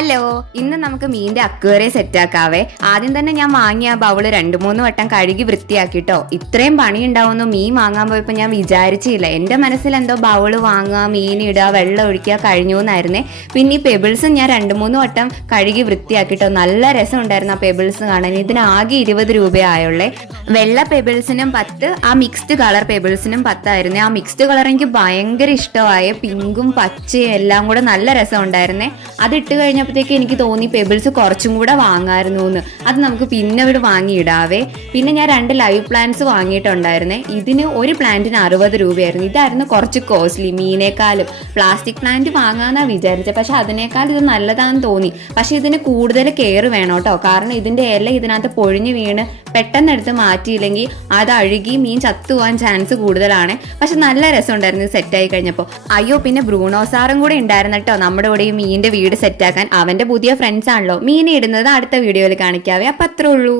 Hello, ഇന്ന് നമുക്ക് മീനിന്റെ അക്വേറിയം സെറ്റാക്കാവേ. ആദ്യം തന്നെ ഞാൻ വാങ്ങിയ ബൗള് 2-3 വട്ടം കഴുകി വൃത്തിയാക്കിട്ടോ. ഇത്രയും പണി ഉണ്ടാവുമെന്ന് മീൻ വാങ്ങാൻ പോയപ്പോ ഞാൻ വിചാരിച്ചില്ല. എന്റെ മനസ്സിൽ എന്തോ ബൗള് വാങ്ങുക, മീൻ ഇടുക, വെള്ളം ഒഴിക്കുക കഴിഞ്ഞു എന്നായിരുന്നേ. പിന്നെ ഈ പെബിൾസും ഞാൻ 2-3 വട്ടം കഴുകി വൃത്തിയാക്കിട്ടോ. നല്ല രസം ഉണ്ടായിരുന്നു ആ പെബിൾസ് കാണാൻ. ഇതിന് ആകെ 20 രൂപയായുള്ളേ. വെള്ള പെബിൾസിനും 10, ആ മിക്സ്ഡ് കളർ പെബിൾസിനും 10 ആയിരുന്നേ. ആ മിക്സ്ഡ് കളർ എനിക്ക് ഭയങ്കര ഇഷ്ടമായ, പിങ്കും പച്ചയും എല്ലാം കൂടെ നല്ല രസം ഉണ്ടായിരുന്നേ. അത് ഇട്ട് കഴിഞ്ഞപ്പോഴത്തേക്ക് എനിക്ക് തോന്നി പെബിൾസ് കുറച്ചും കൂടെ വാങ്ങായിരുന്നു എന്ന്. അത് നമുക്ക് പിന്നെ ഇവിടെ വാങ്ങിയിടാവേ. പിന്നെ ഞാൻ 2 ലൈവ് പ്ലാന്റ്സ് വാങ്ങിയിട്ടുണ്ടായിരുന്നേ. ഇതിന് ഒരു പ്ലാന്റിന് 60 രൂപയായിരുന്നു. ഇതായിരുന്നു കുറച്ച് കോസ്റ്റ്ലി മീനേക്കാളും. പ്ലാസ്റ്റിക് പ്ലാന്റ് വാങ്ങാന്നാ വിചാരിച്ചത്, പക്ഷെ അതിനേക്കാൾ ഇത് നല്ലതാണെന്ന് തോന്നി. പക്ഷെ ഇതിന് കൂടുതൽ കെയർ വേണം കേട്ടോ. കാരണം ഇതിന്റെ ഇല ഇതിനകത്ത് പൊഴിഞ്ഞു വീണ് പെട്ടെന്ന് എടുത്ത് മാറ്റിയില്ലെങ്കിൽ അത് അഴുകി മീൻ ചത്തുപോകാൻ ചാൻസ് കൂടുതലാണ്. പക്ഷെ നല്ല രസം ഉണ്ടായിരുന്നു സെറ്റായി കഴിഞ്ഞപ്പോൾ. അയ്യോ, പിന്നെ ബ്രൂണോ സാറും കൂടെ ഉണ്ടായിരുന്നു കേട്ടോ നമ്മുടെ കൂടെ ഈ മീനിന്റെ വീട് സെറ്റാക്കാൻ. അവന്റെ പുതിയ ഫ്രണ്ട്സ് ആണല്ലോ. മീൻ ഇടുന്നത് അടുത്ത വീഡിയോയിൽ കാണിക്കാവേ. അപ്പം അത്രേ ഉള്ളൂ.